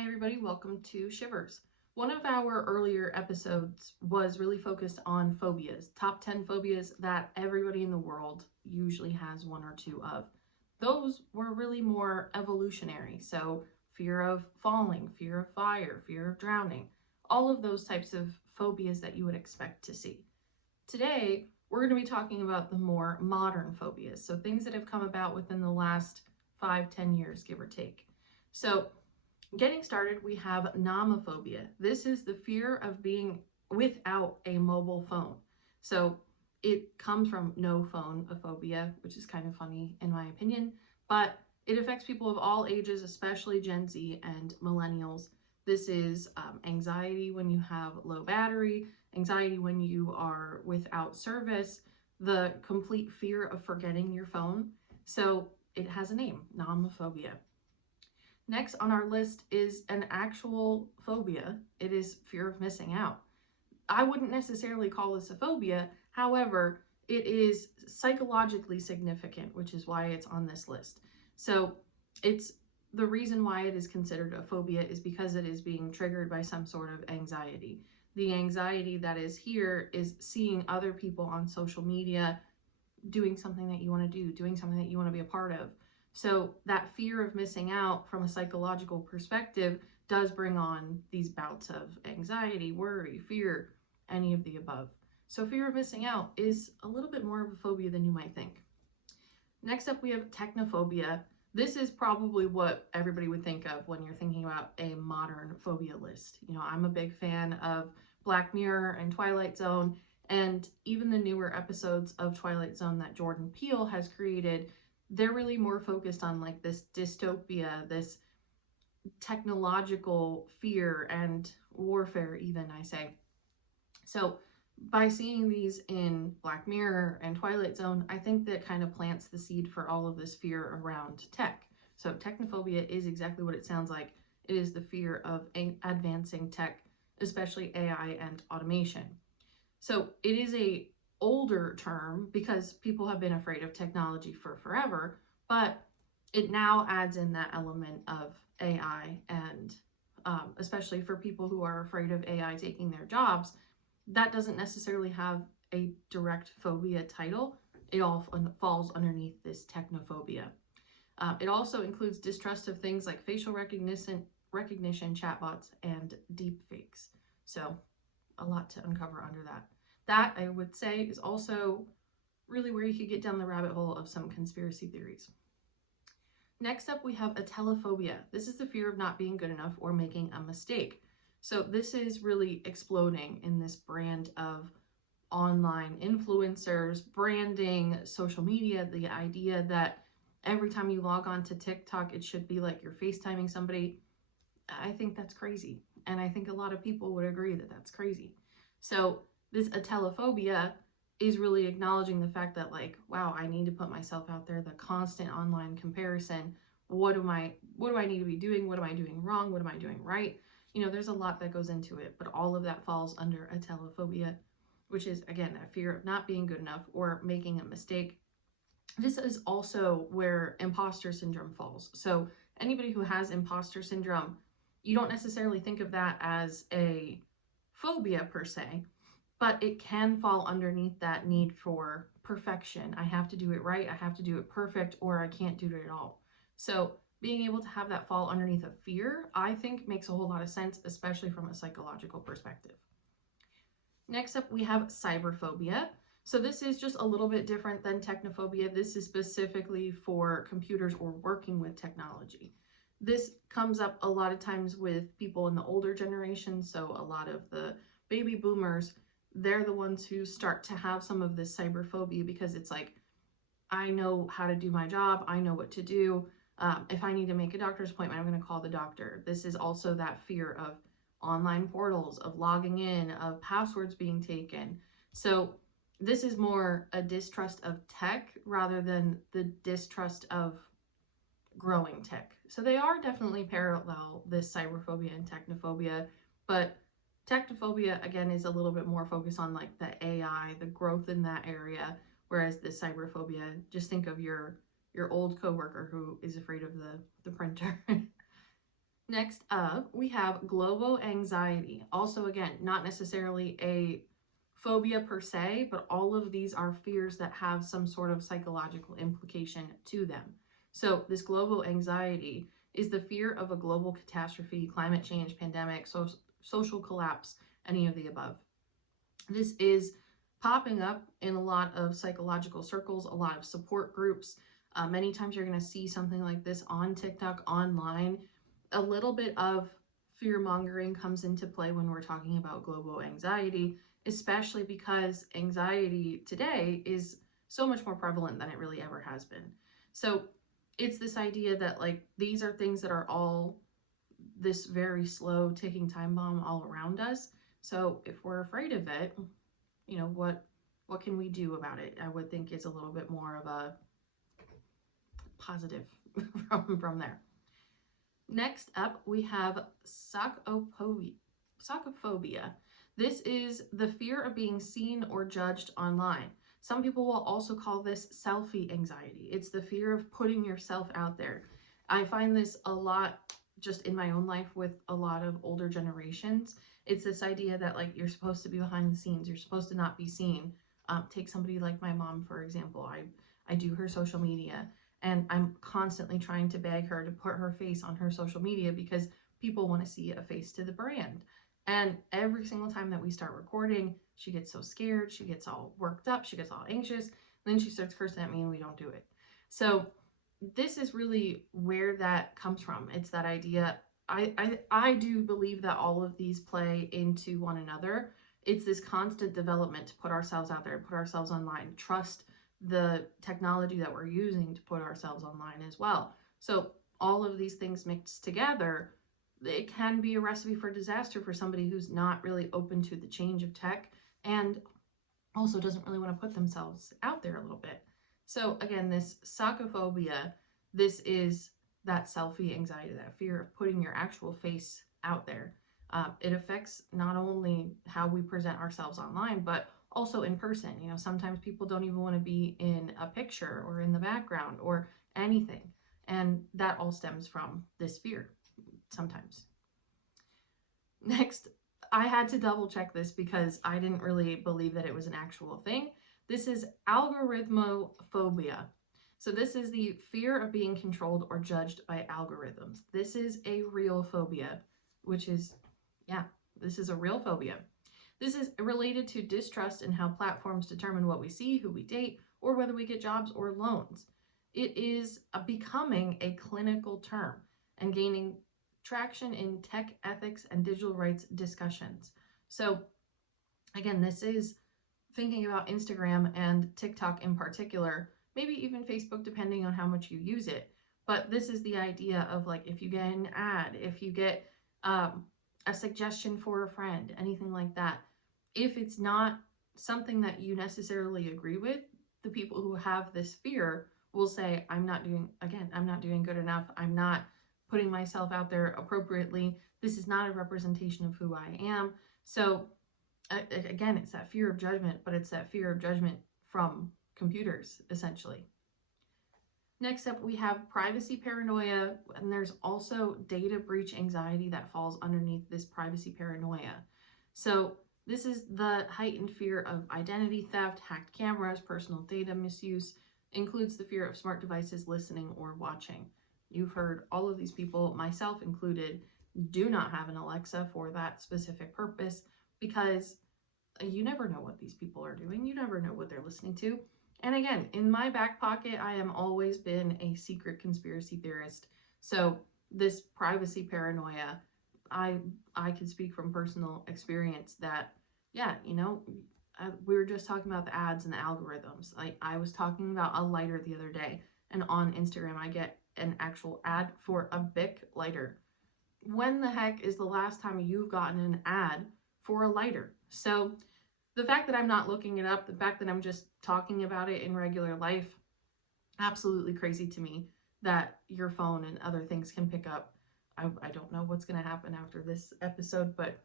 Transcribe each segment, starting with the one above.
Hi everybody, welcome to Shivers. One of our earlier episodes was really focused on phobias, top 10 phobias that everybody in the world usually has one or two of. Those were really more evolutionary, so fear of falling, fear of fire, fear of drowning, all of those types of phobias that you would expect to see. Today, we're going to be talking about the more modern phobias, so things that have come about within the last 5-10 years, give or take. So getting started, we have nomophobia. This is the fear of being without a mobile phone. So it comes from no phone phobia, which is kind of funny in my opinion, but it affects people of all ages, especially Gen Z and millennials. This is anxiety when you have low battery, anxiety when you are without service, the complete fear of forgetting your phone. So it has a name, nomophobia. Next on our list is an actual phobia. It is fear of missing out. I wouldn't necessarily call this a phobia. However, it is psychologically significant, which is why it's on this list. So it's the reason why it is considered a phobia is because it is being triggered by some sort of anxiety. The anxiety that is here is seeing other people on social media doing something that you want to do, doing something that you want to be a part of. So that fear of missing out from a psychological perspective does bring on these bouts of anxiety, worry, fear, any of the above. So fear of missing out is a little bit more of a phobia than you might think. Next up, we have technophobia. This is probably what everybody would think of when you're thinking about a modern phobia list. You know, I'm a big fan of Black Mirror and Twilight Zone, and even the newer episodes of Twilight Zone that Jordan Peele has created, they're really more focused on like this dystopia, this technological fear and warfare even, I say. So by seeing these in Black Mirror and Twilight Zone, I think that kind of plants the seed for all of this fear around tech. So technophobia is exactly what it sounds like. It is the fear of advancing tech, especially AI and automation. So it is a older term because people have been afraid of technology for forever, but it now adds in that element of AI and especially for people who are afraid of AI taking their jobs, that doesn't necessarily have a direct phobia title. It all falls underneath this technophobia. It also includes distrust of things like facial recognition, chatbots, and deepfakes. So a lot to uncover under that. That, I would say, is also really where you could get down the rabbit hole of some conspiracy theories. Next up, we have atelophobia. This is the fear of not being good enough or making a mistake. So this is really exploding in this brand of online influencers, branding, social media, the idea that every time you log on to TikTok, it should be like you're FaceTiming somebody. I think that's crazy. And I think a lot of people would agree that that's crazy. So this atelophobia is really acknowledging the fact that like, wow, I need to put myself out there, the constant online comparison. What do I need to be doing? What am I doing wrong? What am I doing right? You know, there's a lot that goes into it, but all of that falls under atelophobia, which is again, a fear of not being good enough or making a mistake. This is also where imposter syndrome falls. So anybody who has imposter syndrome, you don't necessarily think of that as a phobia per se, but it can fall underneath that need for perfection. I have to do it right, I have to do it perfect, or I can't do it at all. So being able to have that fall underneath a fear, I think makes a whole lot of sense, especially from a psychological perspective. Next up, we have cyberphobia. So this is just a little bit different than technophobia. This is specifically for computers or working with technology. This comes up a lot of times with people in the older generation. So a lot of the baby boomers, they're the ones who start to have some of this cyberphobia because it's like, I know how to do my job. I know what to do. If I need to make a doctor's appointment, I'm going to call the doctor. This is also that fear of online portals, of logging in, of passwords being taken. So this is more a distrust of tech rather than the distrust of growing tech. So they are definitely parallel, this cyberphobia and technophobia, but technophobia again is a little bit more focused on like the AI, the growth in that area, whereas the cyberphobia, just think of your old coworker who is afraid of the printer. Next up, we have global anxiety. Also, again, not necessarily a phobia per se, but all of these are fears that have some sort of psychological implication to them. So, this global anxiety is the fear of a global catastrophe, climate change, pandemic, social collapse, any of the above. This is popping up in a lot of psychological circles, a lot of support groups. Many times you're going to see something like this on TikTok, online. A little bit of fear mongering comes into play when we're talking about global anxiety, especially because anxiety today is so much more prevalent than it really ever has been. So it's this idea that like these are things that are all this very slow ticking time bomb all around us. So if we're afraid of it, you know, what can we do about it? I would think is a little bit more of a positive from there. Next up, we have socophobia. This is the fear of being seen or judged online. Some people will also call this selfie anxiety. It's the fear of putting yourself out there. I find this a lot just in my own life with a lot of older generations. It's this idea that like you're supposed to be behind the scenes, you're supposed to not be seen. Take somebody like my mom, for example. I do her social media, and I'm constantly trying to beg her to put her face on her social media because people want to see a face to the brand. And every single time that we start recording, she gets so scared, she gets all worked up, she gets all anxious, then she starts cursing at me and we don't do it. So this is really where that comes from. It's that idea. I do believe that all of these play into one another. It's this constant development to put ourselves out there, put ourselves online, trust the technology that we're using to put ourselves online as well. So all of these things mixed together, it can be a recipe for disaster for somebody who's not really open to the change of tech and also doesn't really want to put themselves out there a little bit. So again, this socophobia, this is that selfie anxiety, that fear of putting your actual face out there. It affects not only how we present ourselves online, but also in person. You know, sometimes people don't even want to be in a picture or in the background or anything. And that all stems from this fear sometimes. Next, I had to double check this because I didn't really believe that it was an actual thing. This is algorithmophobia. So this is the fear of being controlled or judged by algorithms. This is a real phobia, which is, yeah, this is a real phobia. This is related to distrust in how platforms determine what we see, who we date, or whether we get jobs or loans. It is becoming a clinical term and gaining traction in tech ethics and digital rights discussions. So again, this is thinking about Instagram and TikTok in particular, maybe even Facebook depending on how much you use it. But this is the idea of like if you get an ad, if you get a suggestion for a friend, anything like that, if it's not something that you necessarily agree with, the people who have this fear will say, I'm not doing good enough. I'm not putting myself out there appropriately. This is not a representation of who I am. So again, it's that fear of judgment, but it's that fear of judgment from computers, essentially. Next up, we have privacy paranoia, and there's also data breach anxiety that falls underneath this privacy paranoia. So this is the heightened fear of identity theft, hacked cameras, personal data misuse, includes the fear of smart devices listening or watching. You've heard all of these people, myself included, do not have an Alexa for that specific purpose because you never know what these people are doing. You never know what they're listening to. And again, in my back pocket, I am always been a secret conspiracy theorist. So this privacy paranoia, I can speak from personal experience that, yeah, you know, we were just talking about the ads and the algorithms. Like I was talking about a lighter the other day, and on Instagram, I get an actual ad for a Bic lighter. When the heck is the last time you've gotten an ad for a lighter? So the fact that I'm not looking it up, the fact that I'm just talking about it in regular life, absolutely crazy to me that your phone and other things can pick up. I don't know what's going to happen after this episode, but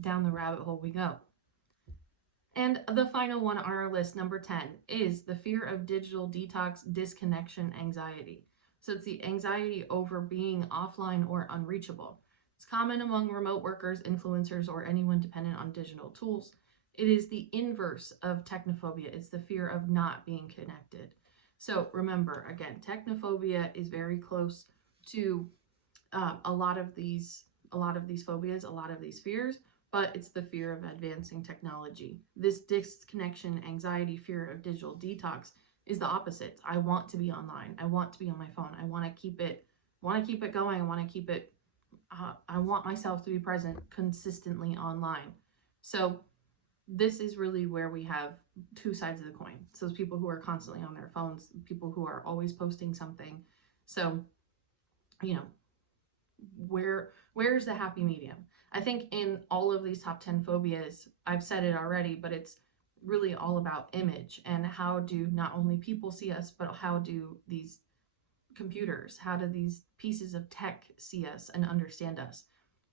down the rabbit hole we go. And the final one on our list, number 10, is the fear of digital detox disconnection anxiety. So it's the anxiety over being offline or unreachable. It's common among remote workers, influencers, or anyone dependent on digital tools. It is the inverse of technophobia. It's the fear of not being connected. So remember, again, technophobia is very close to a lot of these phobias, a lot of these fears, but it's the fear of advancing technology. This disconnection, anxiety, fear of digital detox is the opposite. I want to be online. I want to be on my phone. I want to keep it going. I want to keep it I want myself to be present consistently online. So this is really where we have two sides of the coin. So those people who are constantly on their phones, people who are always posting something. So, you know, where's the happy medium? I think in all of these top 10 phobias, I've said it already, but it's really all about image and how do not only people see us, but how do these computers, how do these pieces of tech see us and understand us?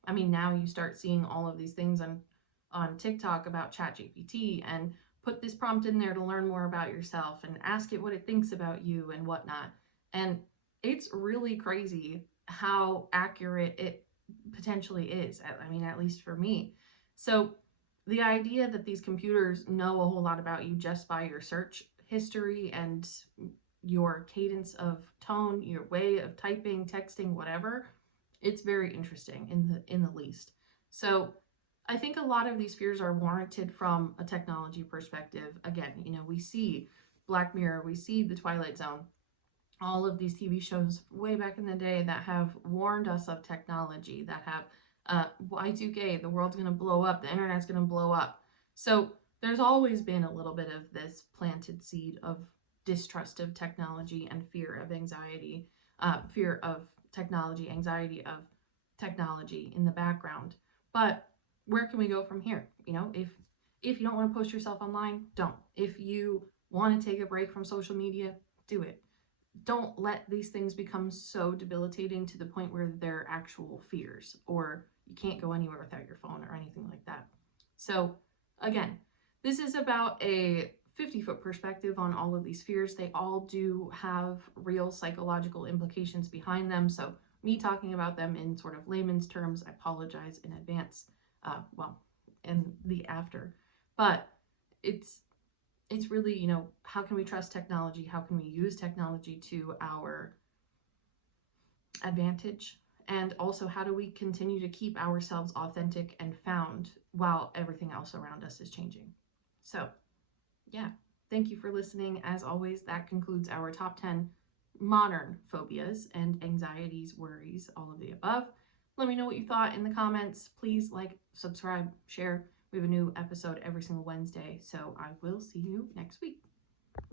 I mean, now you start seeing all of these things on TikTok about ChatGPT, and put this prompt in there to learn more about yourself and ask it what it thinks about you and whatnot. And it's really crazy how accurate it potentially is. I mean, at least for me. So the idea that these computers know a whole lot about you just by your search history and your cadence of tone, your way of typing, texting, whatever, it's very interesting in the least. So I think a lot of these fears are warranted from a technology perspective. Again, we see Black Mirror, we see The Twilight Zone, all of these TV shows way back in the day that have warned us of technology, that have Y2K, the world's going to blow up, the internet's going to blow up. So there's always been a little bit of this planted seed of distrust of technology and fear of anxiety, fear of technology, anxiety of technology in the background. But where can we go from here? If you don't want to post yourself online, don't. If you want to take a break from social media, do it. Don't let these things become so debilitating to the point where they're actual fears, or you can't go anywhere without your phone or anything like that. So again, this is about a 50-foot perspective on all of these fears. They all do have real psychological implications behind them. So me talking about them in sort of layman's terms, I apologize in advance. In the after. But it's really, how can we trust technology? How can we use technology to our advantage? And also, how do we continue to keep ourselves authentic and found while everything else around us is changing? So, yeah, thank you for listening. As always, that concludes our top 10 modern phobias and anxieties, worries, all of the above. Let me know what you thought in the comments. Please like, subscribe, share. We have a new episode every single Wednesday, so I will see you next week.